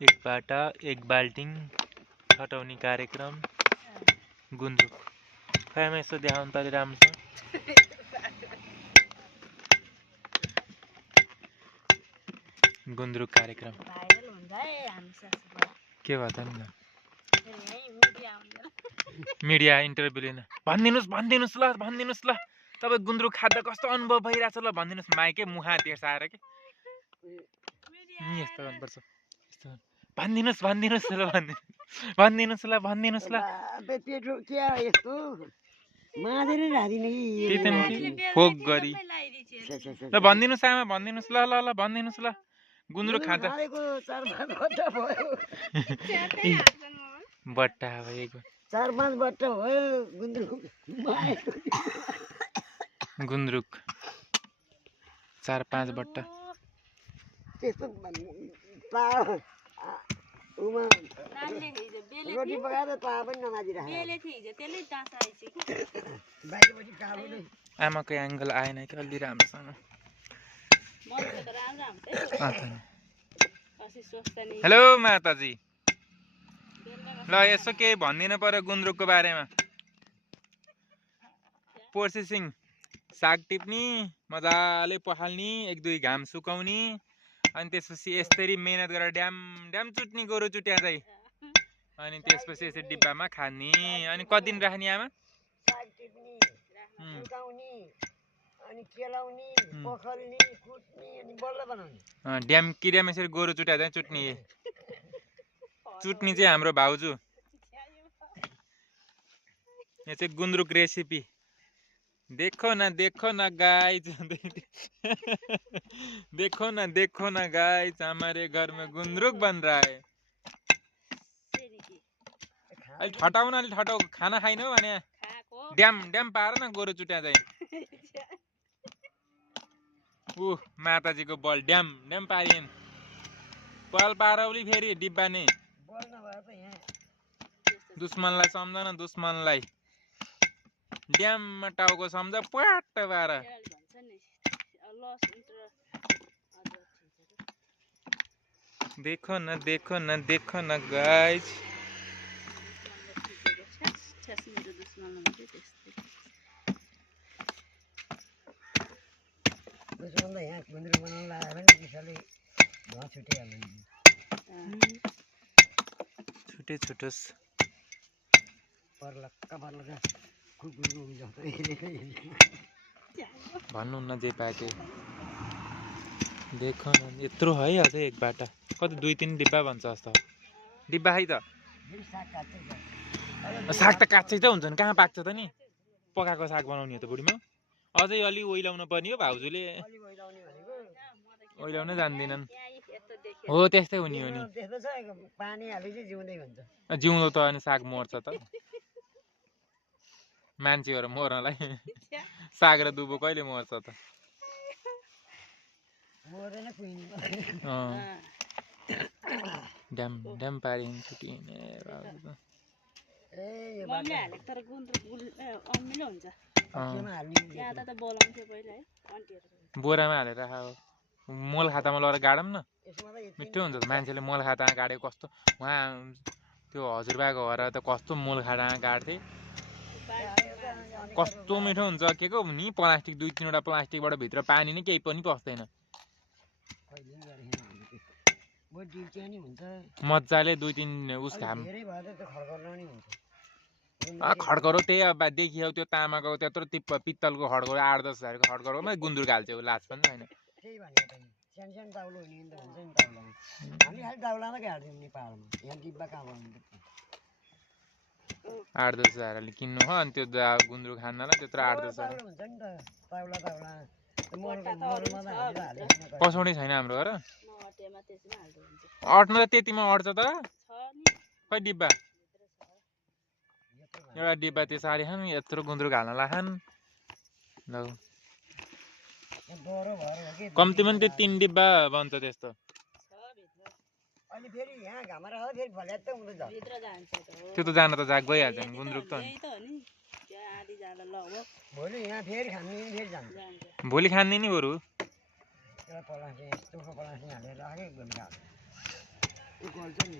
एकबाट एक बाल्टिङ हटाउने कार्यक्रम गुन्द्रुक खाएमा यसो देखाउनु त अलि राम्रो छ गुन्द्रुक कार्यक्रम के भयो त नि मिडिया इन्टरभ्यू लिन भनिदिनुहोस् ल तपाईँ गुन्द्रुक खाँदा कस्तो अनुभव भइरहेछ ल भनिदिनुहोस् माइकै मुखा तेर्साएर के यस्तो गर्नुपर्छ भनिदिनुहोस् ल फोक गरी ल भनिदिनुहोस् आमा भनिदिनुहोस् ल भनिदिनुहोस् ल गुन्द्रुक खाँदा बट्टा भएको 4-5 बट्टा भयो गुन्द्रुक 4-5 बट्टा त्यस्तो रोटी पकाएर पा पनि नमाजिरहेको आमाको एङ्गल आएन कि अलि राम्रोसँग हेलो माताजी ल यसो केही भनिदिनु पर्यो गुन्द्रुकको बारेमा प्रोसेसिङ साग टिप्ने मजाले पखाल्ने 1-2 घाम सुकाउने अनि त्यसपछि यसरी मेहनत गरेर ड्याम चुट्ने गोरु चुट्या चाहिँ अनि त्यसपछि यसरी डिब्बामा खाने अनि कति दिन राख्ने आमा साग टिप्ने सुकाउने अनि केलाउने पखाल्ने कुट्ने अनि बल्ल बनाउने ड्याम किड्यामा यसरी गोरु चुट्या चाहिँ चुट्ने चाहिँ हाम्रो भाउजू यो चाहिँ गुन्द्रुक रेसिपी देखो न गाइस देखो न गाइस हमारे घर में गुन्द्रुक बन रहा है अलि ठटाउ खाना खाइनौ भने ड्याम पार न गोरु चुट्या चाहिँ माताजीको बल ड्याम पारिएन बल पारौली फेरि डिब्बा नै दुश्मनलाई सम्झ न दुश्मनलाई ड्याममा टाउको सम्झ प्वाट्ट पार देखो न गाइस छुटोस् भन्नु न जे पाके देखो न यत्रो है अझै एकबाट कति 2-3 डिब्बा भन्छ जस्तो डिब्बा है त साग त काच्चै त हुन्छ नि कहाँ पाक्छ त नि पकाएको साग बनाउने हो त बुढीमा अझै अलि ओइलाउन पर्ने हो भाउजूले ओइलाउन जान्दिनन् हो त्यस्तै हुने हो नि जिउँदो त अनि साग मर्छ त मान्छेहरू मर्नलाई साग र दुबो कहिले मर्छ त ड्याम पारिन छुटिने बोरामा हालेर मल खातामा लगेर गाडौँ न मिठो हुन्छ त मान्छेले मल खातामा गाडेको कस्तो उहाँ त्यो हजुरबाको घर त कस्तो मल खातामा गाड्थे कस्तो मिठो हुन्छ के को नि प्लास्टिक 2-3 वटा प्लास्टिकबाट भित्र पानी नै केही पनि पस्दैन मजाले 2-3 उस घाम खड्करो त्यही अब देखियो त्यो तामाको त्यत्रो पित्तलको खड्करो 8-10 हजारको खड्करोमा गुन्द्रुक हाल्छ लाज पनि छैन 8-10 हजारले किन्नु हो अनि त्यो गुन्द्रुक खानलाई त्यत्रो 8-10 हजार पसाउनै छैन हाम्रो घर अट्न त त्यतिमा अट्छ त खै डिब्बा एउटा डिब्बा त्यसरी खान यत्रो गुन्द्रुक हाल्नलाई खान ल कम्तीमा नि 3 डिब्बा बन्छ त्यस्तो त्यो त जान त जाग गइहाल्छ नि गुन्द्रुक त भोलि खाने नि बरु त्यो गल्छ नि